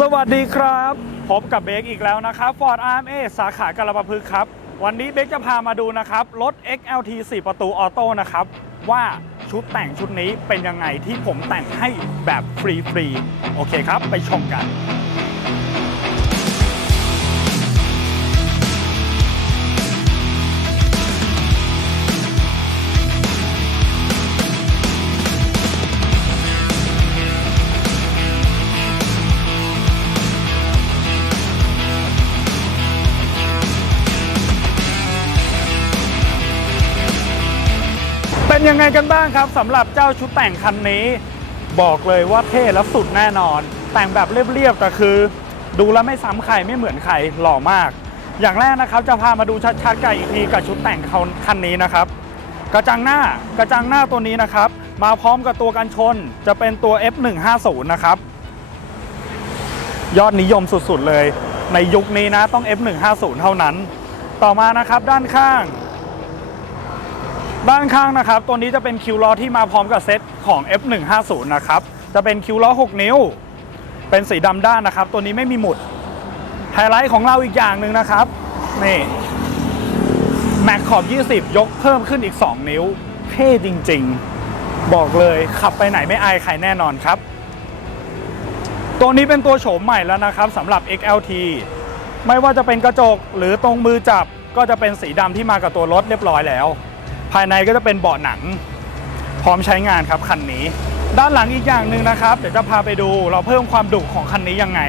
สวัสดีครับพบกับเบคอีกแล้วนะครับ Ford RMA สาขากระประพฤกษ์ครับ วันนี้เบคจะพามาดูนะครับ รถ XLT 4 ประตูออโต้นะครับ ว่าชุดแต่งชุดนี้เป็นยังไงที่ผมแต่งให้แบบฟรีๆ โอเคครับ ไปชมกัน เป็นยังไงกันบ้างครับสำหรับเจ้าชุดแต่งคันนี้ บอกเลยว่าเท่และสุดแน่นอน แต่งแบบเรียบๆแต่คือ ดูแล้วไม่ซ้ำใครไม่เหมือนใครหล่อมาก อย่างแรกนะครับจะพามาดูชัดๆกันอีกทีกับชุดแต่งคันนี้นะครับ กระจังหน้ากระจังหน้าตัวนี้นะครับ มาพร้อมกับตัวกันชนจะเป็นตัว F150 นะครับ ยอดนิยมสุดๆเลย ในยุคนี้นะต้อง F150 เท่านั้น ต่อมานะครับด้านข้าง ด้านข้างนะครับ ตัวนี้จะเป็นคิวล้อที่มาพร้อมกับเซตของ F150 นะครับ จะเป็นคิวล้อ 6 นิ้ว เป็นสีดำด้านนะครับ ตัวนี้ไม่มีหมุด ไฮไลท์ของเราอีกอย่างหนึ่งนะครับ นี่แม็กขอบ 20 ยกเพิ่มขึ้นอีก 2 นิ้ว เท่จริง ๆ บอกเลยขับไปไหนไม่อายใครแน่นอนครับ ตัวนี้เป็นตัวโฉมใหม่แล้วนะครับสำหรับ XLT ไม่ว่าจะเป็นกระจกหรือตรงมือจับก็จะเป็นสีดำที่มากับตัวรถเรียบร้อยแล้ว ภายในก็จะเป็นเบาะหนัง พร้อมใช้งานครับคันนี้ ด้านหลังอีกอย่างหนึ่งนะครับ เดี๋ยวจะพาไปดูเราเพิ่มความดุของคันนี้ยังไง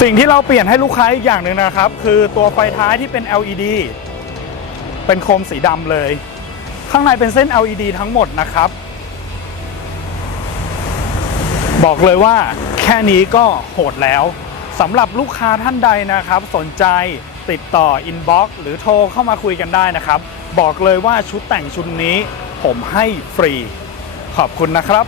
สิ่งที่เราเปลี่ยนให้ลูกค้าอีกอย่างหนึ่งนะครับ คือตัวไฟท้ายที่เป็น LED เป็นโคมสีดำเลย ข้างในเป็นเส้น LED ทั้งหมดนะครับ บอกเลยว่าแค่นี้ก็โหดแล้วสำหรับลูกค้าท่านใดนะครับ สนใจ ติดต่ออินบ็อกซ์หรือโทรเข้ามาคุยกันได้นะครับ บอกเลยว่าชุดแต่งชุดนี้ผมให้ฟรี ขอบคุณนะครับ